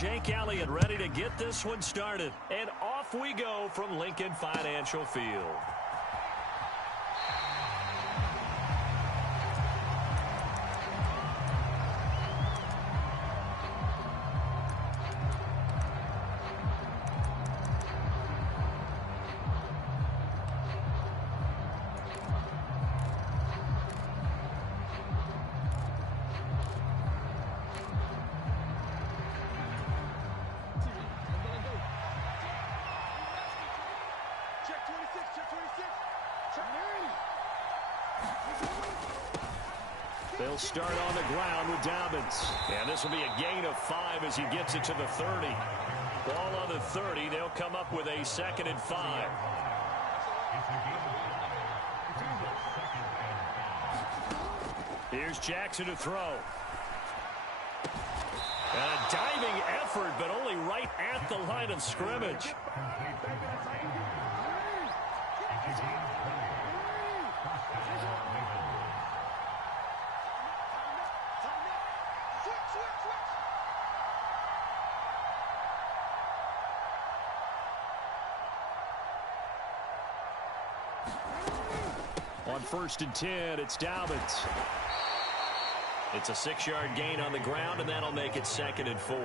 Jake Elliott ready to get this one started. And off we go from Lincoln Financial Field. They'll start on the ground with Dobbins. And this will be a gain of 5 as he gets it to the 30. Ball on the 30. They'll come up with a 2nd and 5. Here's Jackson to throw. And a diving effort, but only right at the line of scrimmage. On 1st and 10, it's Dobbins. It's a 6-yard gain on the ground, and that'll make it 2nd and 4.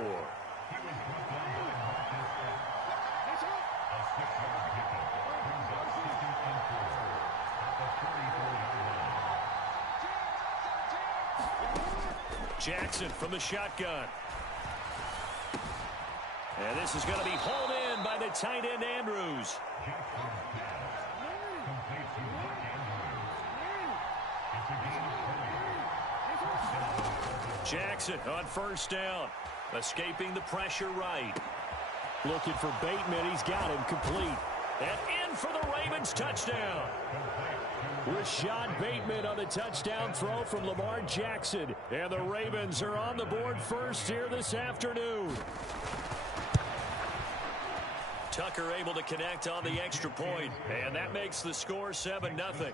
Jackson from the shotgun. And this is going to be hauled in by the tight end, Andrews. Jackson on 1st down. Escaping the pressure right. Looking for Bateman. He's got him complete. And in for the Ravens touchdown. Rashad Bateman on the touchdown throw from Lamar Jackson. And the Ravens are on the board first here this afternoon. Tucker able to connect on the extra point. And that makes the score 7-0.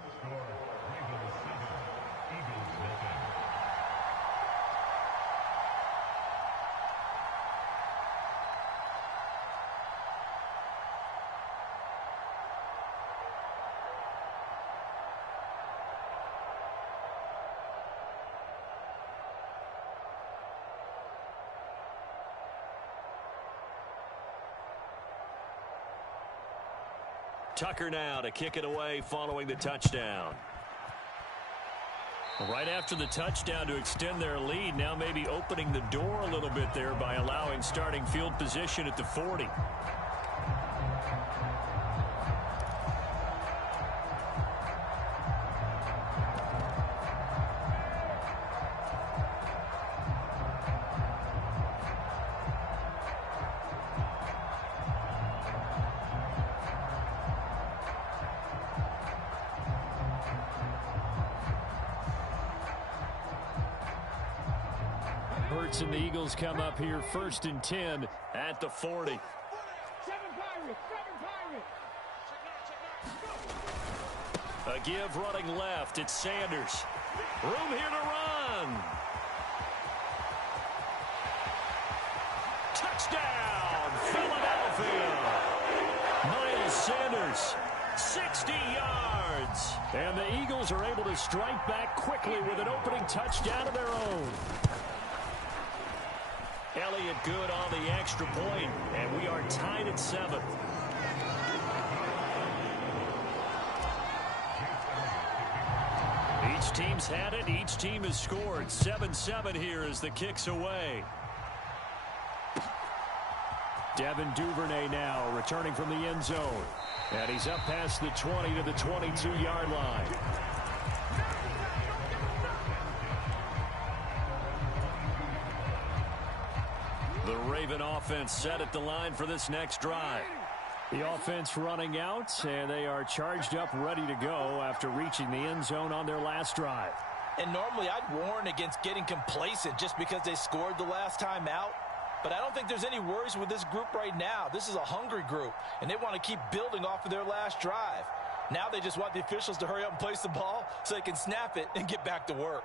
Tucker now to kick it away following the touchdown. Right after the touchdown to extend their lead, now maybe opening the door a little bit there by allowing starting field position at the 40. And the Eagles come up here 1st and 10 at the 40. A give running left. It's Sanders. Room here to run. Touchdown, Philadelphia. Miles Sanders, 60 yards. And the Eagles are able to strike back quickly with an opening touchdown of their own. Elliott good on the extra point, and we are tied at 7. Each team's had it. Each team has scored. 7-7 here as the kick's away. Devin Duvernay now returning from the end zone. And he's up past the 20 to the 22-yard line. The Raven offense set at the line for this next drive. The offense running out, and they are charged up, ready to go after reaching the end zone on their last drive. And normally I'd warn against getting complacent just because they scored the last time out. But I don't think there's any worries with this group right now. This is a hungry group, and they want to keep building off of their last drive. Now they just want the officials to hurry up and place the ball so they can snap it and get back to work.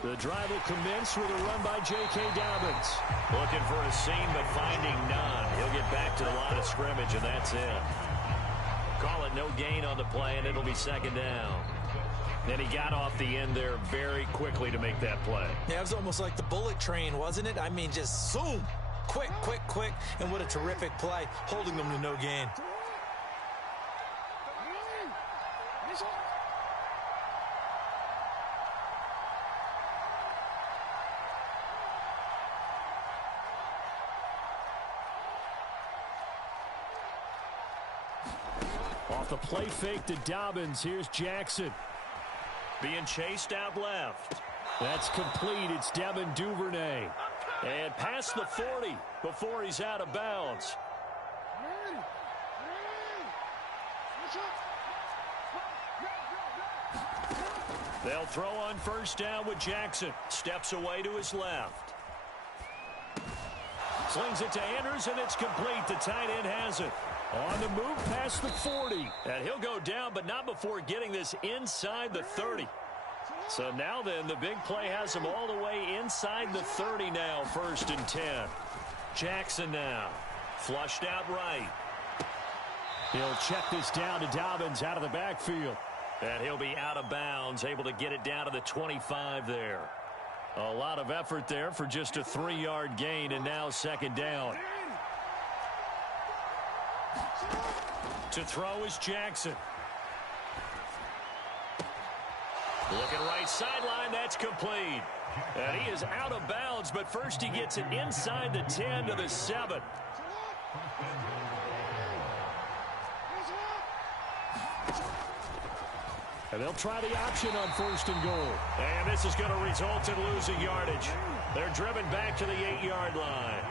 The drive will commence with a run by J.K. Dobbins. Looking for a seam, but finding none. He'll get back to the line of scrimmage, and that's it. Call it no gain on the play, and it'll be second down. Then he got off the end there very quickly to make that play. Yeah, it was almost like the bullet train, wasn't it? I mean, just zoom. Quick, quick, quick. And what a terrific play, holding them to no gain. Off the play fake to Dobbins. Here's Jackson. Being chased out left. That's complete. It's Devin Duvernay. And past the 40 before he's out of bounds. They'll throw on first down with Jackson. Steps away to his left. Slings it to Andrews, and it's complete. The tight end has it. On the move past the 40. And he'll go down, but not before getting this inside the 30. So now then, the big play has him all the way inside the 30 now, 1st and 10. Jackson now. Flushed out right. He'll check this down to Dobbins out of the backfield. And he'll be out of bounds, able to get it down to the 25 there. A lot of effort there for just a 3-yard gain, and now second down. To throw is Jackson. Looking right sideline, that's complete. And he is out of bounds, but first he gets it inside the 10 to the 7. And they'll try the option on 1st and goal. And this is going to result in losing yardage. They're driven back to the 8-yard line.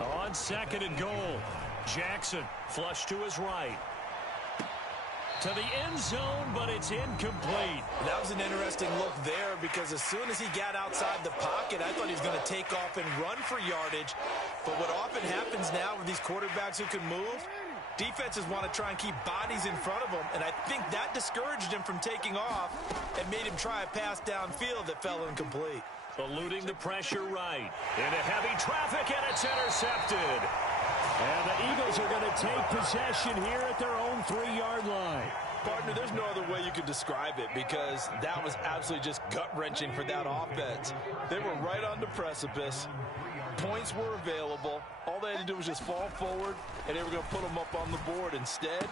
On 2nd and goal, Jackson flushed to his right. To the end zone, but it's incomplete. That was an interesting look there because as soon as he got outside the pocket, I thought he was going to take off and run for yardage. But what often happens now with these quarterbacks who can move, defenses want to try and keep bodies in front of them, and I think that discouraged him from taking off and made him try a pass downfield that fell incomplete. Eluding the pressure right. Into heavy traffic, and it's intercepted. And the Eagles are going to take possession here at their own 3-yard line. Partner, there's no other way you could describe it because that was absolutely just gut-wrenching for that offense. They were right on the precipice. Points were available. All they had to do was just fall forward, and they were going to put them up on the board. Instead,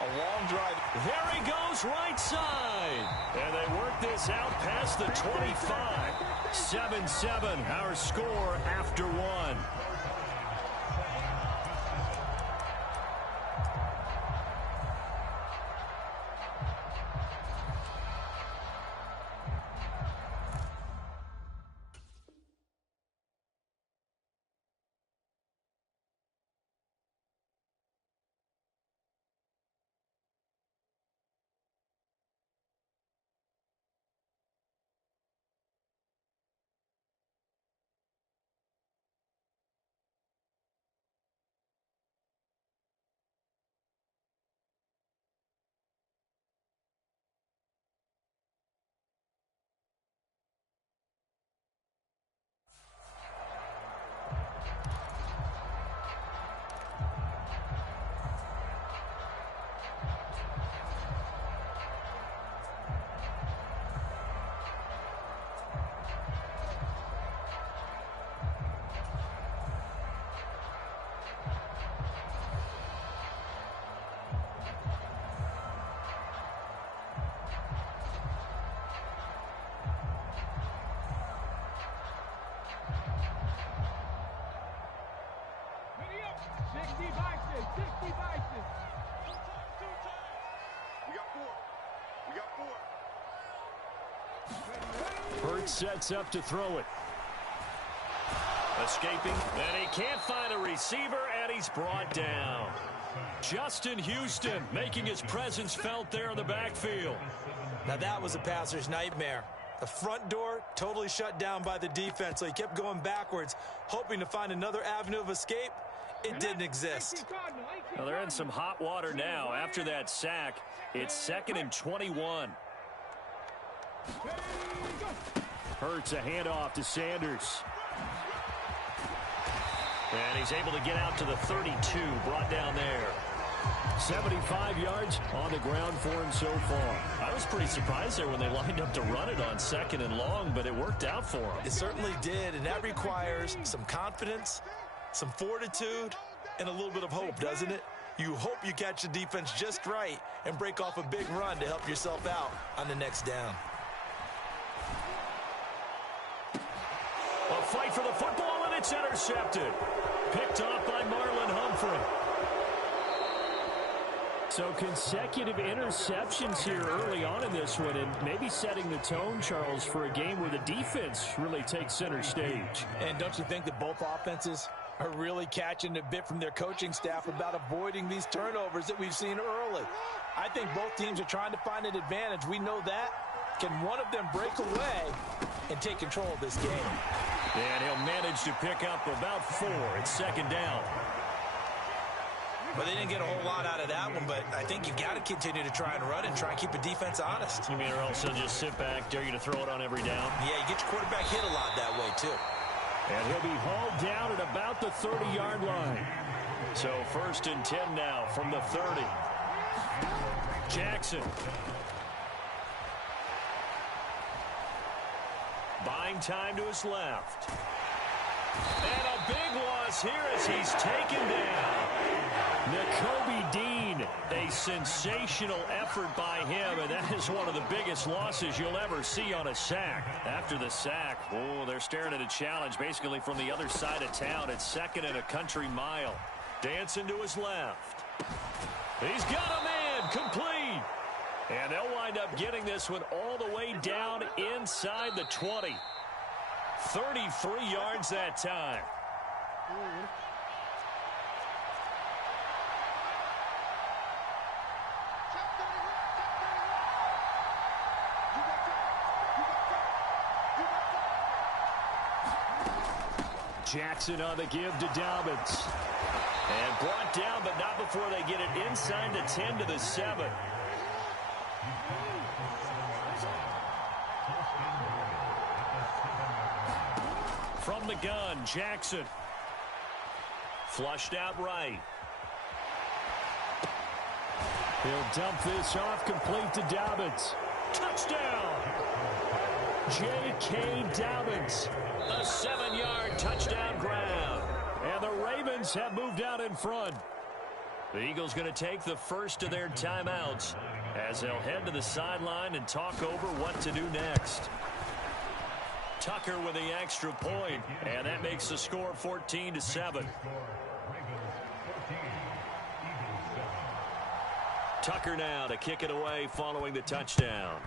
a long drive. There he goes, right side. And they work this out past the 25. 7-7, our score after 1. Hurts sets up to throw it. Escaping, and he can't find a receiver, and he's brought down. Justin Houston making his presence felt there in the backfield. Now that was a passer's nightmare. The front door totally shut down by the defense, so he kept going backwards, hoping to find another avenue of escape, It didn't exist. Well, they're in some hot water now. After that sack, it's 2nd and 21. Hurts a handoff to Sanders. And he's able to get out to the 32, brought down there. 75 yards on the ground for him so far. I was pretty surprised there when they lined up to run it on 2nd and long, but it worked out for him. It certainly did, and that requires some confidence, some fortitude, and a little bit of hope, doesn't it? You hope you catch the defense just right and break off a big run to help yourself out on the next down. A fight for the football, and it's intercepted. Picked off by Marlon Humphrey. So consecutive interceptions here early on in this one, and maybe setting the tone, Charles, for a game where the defense really takes center stage. And don't you think that both offenses are really catching a bit from their coaching staff about avoiding these turnovers that we've seen early? I think both teams are trying to find an advantage. We know that. Can one of them break away and take control of this game? And he'll manage to pick up about 4. It's 2nd down. But they didn't get a whole lot out of that one, but I think you've got to continue to try and run and try and keep the defense honest. You mean or else they'll just sit back, dare you to throw it on every down? Yeah, you get your quarterback hit a lot that way, too. And he'll be hauled down at about the 30-yard line. So 1st and 10 now from the 30. Jackson. Buying time to his left. And a big loss here as he's taken down. Nakobe Dean, a sensational effort by him, and that is one of the biggest losses you'll ever see on a sack. After the sack, oh, they're staring at a challenge basically from the other side of town. It's 2nd and a country mile. Dancing to his left. He's got a man, complete. And they'll wind up getting this one all the way down inside the 20. 33 yards that time. Jackson on the give to Dobbins. And brought down, but not before they get it inside the 10 to the 7. From the gun, Jackson. Flushed out right. He'll dump this off, complete to Dobbins. Touchdown! J.K. Dobbins. A 7-yard touchdown grab. And the Ravens have moved out in front. The Eagles going to take the first of their timeouts as they'll head to the sideline and talk over what to do next. Tucker with the extra point, and that makes the score 14-7. Tucker now to kick it away following the touchdown.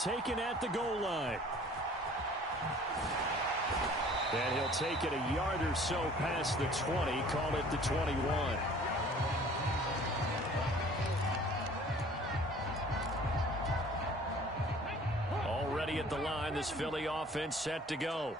Taken at the goal line. And he'll take it a yard or so past the 20, call it the 21. Already at the line, this Philly offense set to go.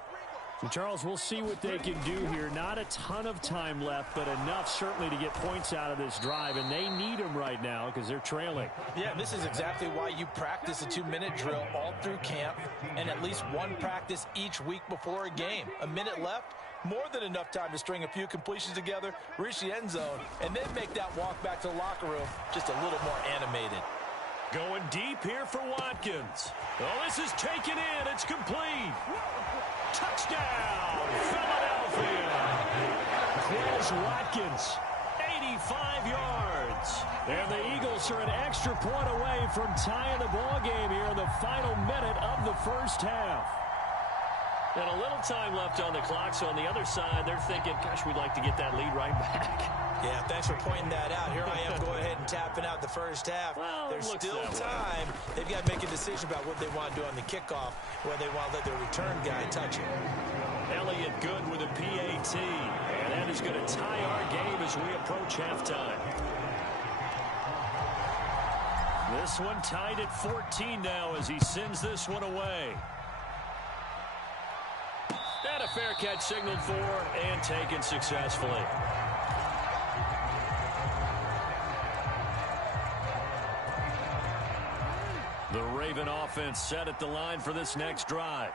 And Charles, we'll see what they can do here. Not a ton of time left, but enough certainly to get points out of this drive, and they need them right now because they're trailing. Yeah, this is exactly why you practice a 2-minute drill all through camp and at least one practice each week before a game. A minute left, more than enough time to string a few completions together, reach the end zone, and then make that walk back to the locker room just a little more animated. Going deep here for Watkins. Oh, this is taken in. It's complete. Touchdown, Philadelphia. Quez Watkins, 85 yards. And the Eagles are an extra point away from tying the ball game here in the final minute of the first half. And a little time left on the clock, so on the other side, they're thinking, gosh, we'd like to get that lead right back. Yeah, thanks for pointing that out. Here I am going ahead and tapping out the first half. Well, there's still time. They've got to make a decision about what they want to do on the kickoff, whether they want to let their return guy touch it. Elliott good with a PAT, and that is going to tie our game as we approach halftime. This one tied at 14 now as he sends this one away. And a fair catch signaled for and taken successfully. The Raven offense set at the line for this next drive.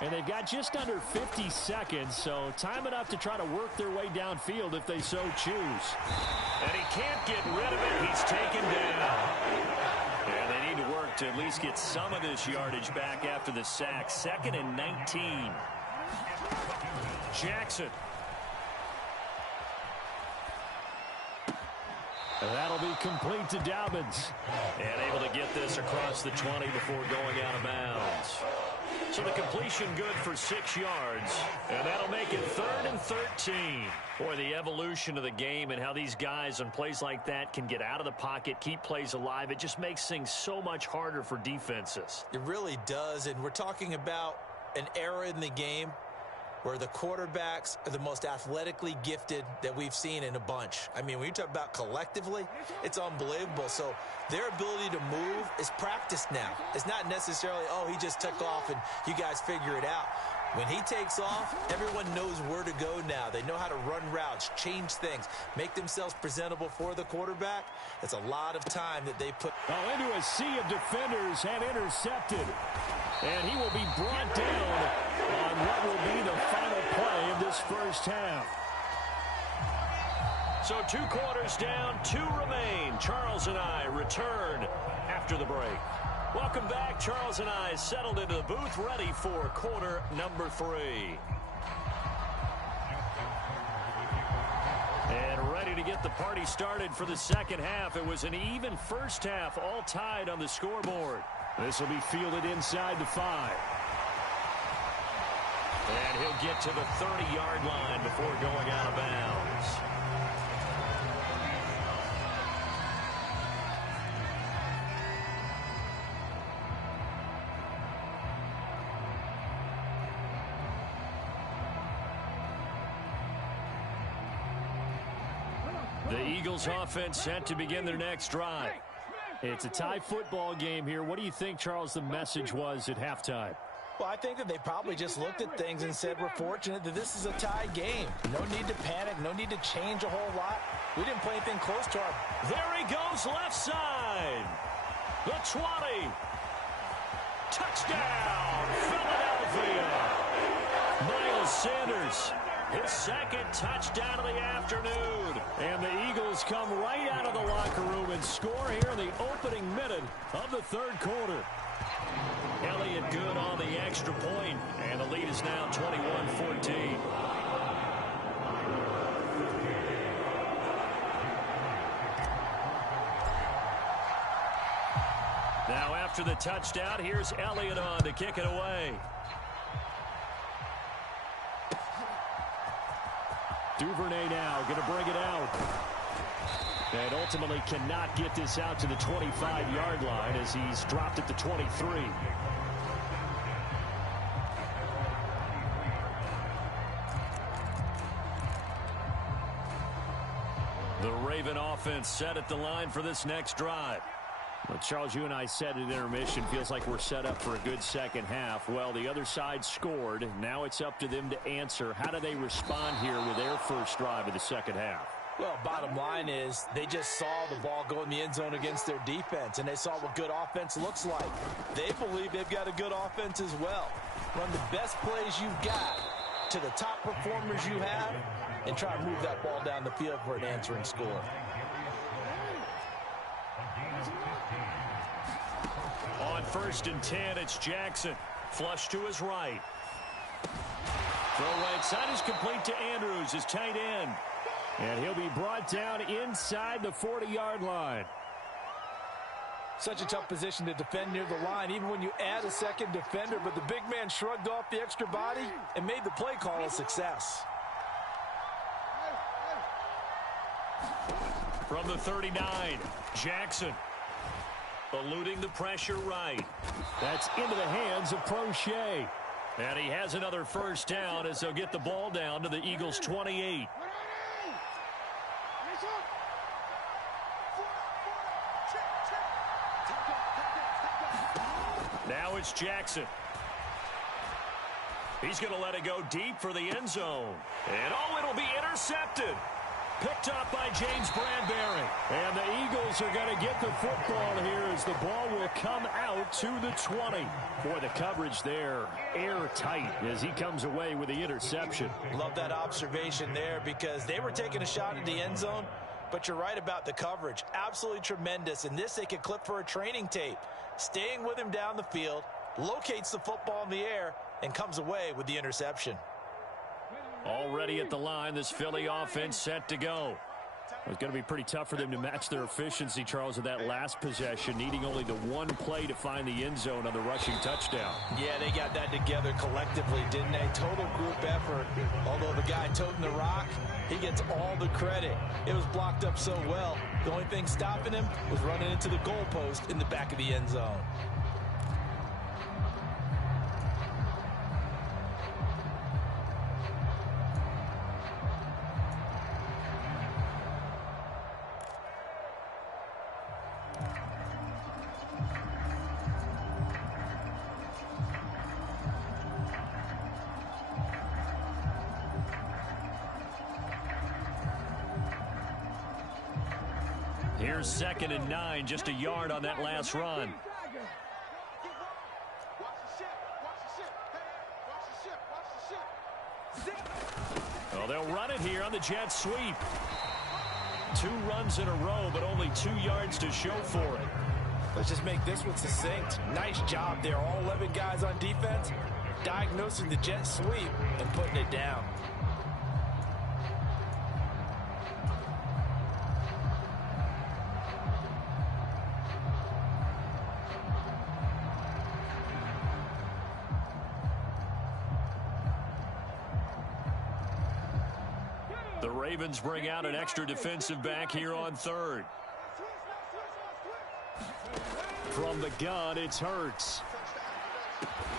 And they've got just under 50 seconds, so time enough to try to work their way downfield if they so choose. And he can't get rid of it. He's taken down. And they need to work to at least get some of this yardage back after the sack. 2nd and 19. Jackson. That'll be complete to Dobbins. And able to get this across the 20 before going out of bounds. So the completion good for 6 yards. And that'll make it 3rd and 13. Boy, the evolution of the game and how these guys on plays like that can get out of the pocket, keep plays alive. It just makes things so much harder for defenses. It really does. And we're talking about an era in the game where the quarterbacks are the most athletically gifted that we've seen in a bunch. I mean, when you talk about collectively, it's unbelievable. So their ability to move is practiced now. It's not necessarily, oh, he just took off and you guys figure it out. When he takes off, everyone knows where to go now. They know how to run routes, change things, make themselves presentable for the quarterback. It's a lot of time that they put. Into a sea of defenders and intercepted. And he will be brought down on what will be the final play of this first half. So 2 quarters down, 2 remain. Charles and I return after the break. Welcome back. Charles and I settled into the booth, ready for quarter number 3. And ready to get the party started for the second half. It was an even first half, all tied on the scoreboard. This will be fielded inside the 5. And he'll get to the 30-yard line before going out of bounds. The Eagles offense set to begin their next drive. It's a tie football game here. What do you think, Charles, the message was at halftime? Well, I think that they probably just looked at things and said, we're fortunate that this is a tie game. No need to panic. No need to change a whole lot. We didn't play anything close to our... There he goes, left side. The 20. Touchdown, Philadelphia. Miles Sanders, his 2nd touchdown of the afternoon. And the Eagles come right out of the locker room and score here in the opening minute of the 3rd quarter. Elliott good on the extra point, and the lead is now 21-14. Now after the touchdown, here's Elliott on to kick it away. Duvernay now going to bring it out. And ultimately cannot get this out to the 25-yard line as he's dropped at the 23. The Raven offense set at the line for this next drive. Well, Charles, you and I said at intermission, feels like we're set up for a good second half. Well, the other side scored. Now it's up to them to answer. How do they respond here with their first drive of the second half? Well, bottom line is they just saw the ball go in the end zone against their defense, and they saw what good offense looks like. They believe they've got a good offense as well. Run the best plays you've got to the top performers you have and try to move that ball down the field for an answering score. On 1st and 10, it's Jackson. Flush to his right. Throw right side is complete to Andrews, his tight end. And he'll be brought down inside the 40-yard line. Such a tough position to defend near the line, even when you add a second defender. But the big man shrugged off the extra body and made the play call a success. From the 39, Jackson. Eluding the pressure right. That's into the hands of Prochet. And he has another first down as they'll get the ball down to the Eagles' 28. Now it's Jackson. He's going to let it go deep for the end zone. And, oh, it'll be intercepted. Picked up by James Bradbury. And the Eagles are going to get the football here as the ball will come out to the 20. Boy, the coverage there, airtight as he comes away with the interception. Love that observation there because they were taking a shot at the end zone, but you're right about the coverage. Absolutely tremendous. And this they could clip for a training tape. Staying with him down the field, locates the football in the air, and comes away with the interception. Already at the line, this Philly offense set to go. It's going to be pretty tough for them to match their efficiency, Charles, of that last possession, needing only the one play to find the end zone on the rushing touchdown. Yeah, they got that together collectively, didn't they? Total group effort. Although the guy toting the rock, he gets all the credit. It was blocked up so well. The only thing stopping him was running into the goalpost in the back of the end zone. Here's 2nd and 9, just a yard on that last run. Well, they'll run it here on the jet sweep. 2 runs in a row, but only 2 yards to show for it. Let's just make this one succinct. Nice job there. All 11 guys on defense diagnosing the jet sweep and putting it down. The Ravens bring out an extra defensive back here on 3rd. From the gun, it's Hurts.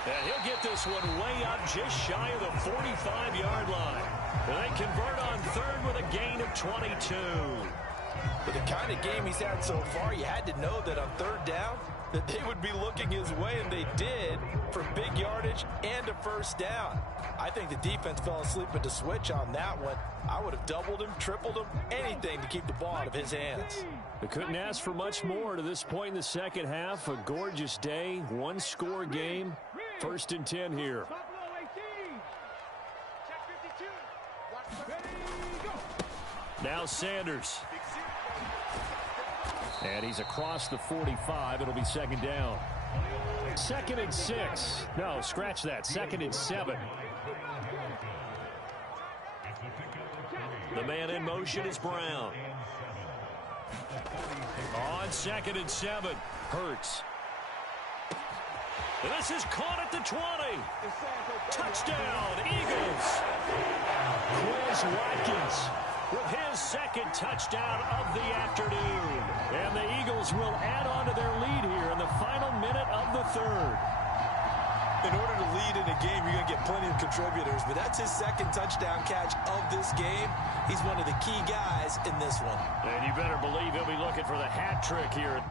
And he'll get this one way up just shy of the 45-yard line. And they convert on 3rd with a gain of 22. With the kind of game he's had so far, you had to know that on 3rd down that they would be looking his way, and they did, for big yardage and a first down. I think the defense fell asleep at the switch on that one. I would have doubled him, tripled him, anything to keep the ball out of his hands. They couldn't ask for much more to this point in the second half. A gorgeous day, 1-score game. 1st and 10 here. Now Sanders. And he's across the 45. It'll be 2nd down. 2nd and 6. No, scratch that. 2nd and 7. The man in motion is Brown. On 2nd and 7. Hurts. And this is caught at the 20. Touchdown, Eagles. Chris Watkins with his 2nd touchdown of the afternoon. And the Eagles will add on to their lead here in the final minute of the 3rd. In order to lead in a game, you're going to get plenty of contributors, but that's his 2nd touchdown catch of this game. He's one of the key guys in this one. And you better believe he'll be looking for the hat trick here.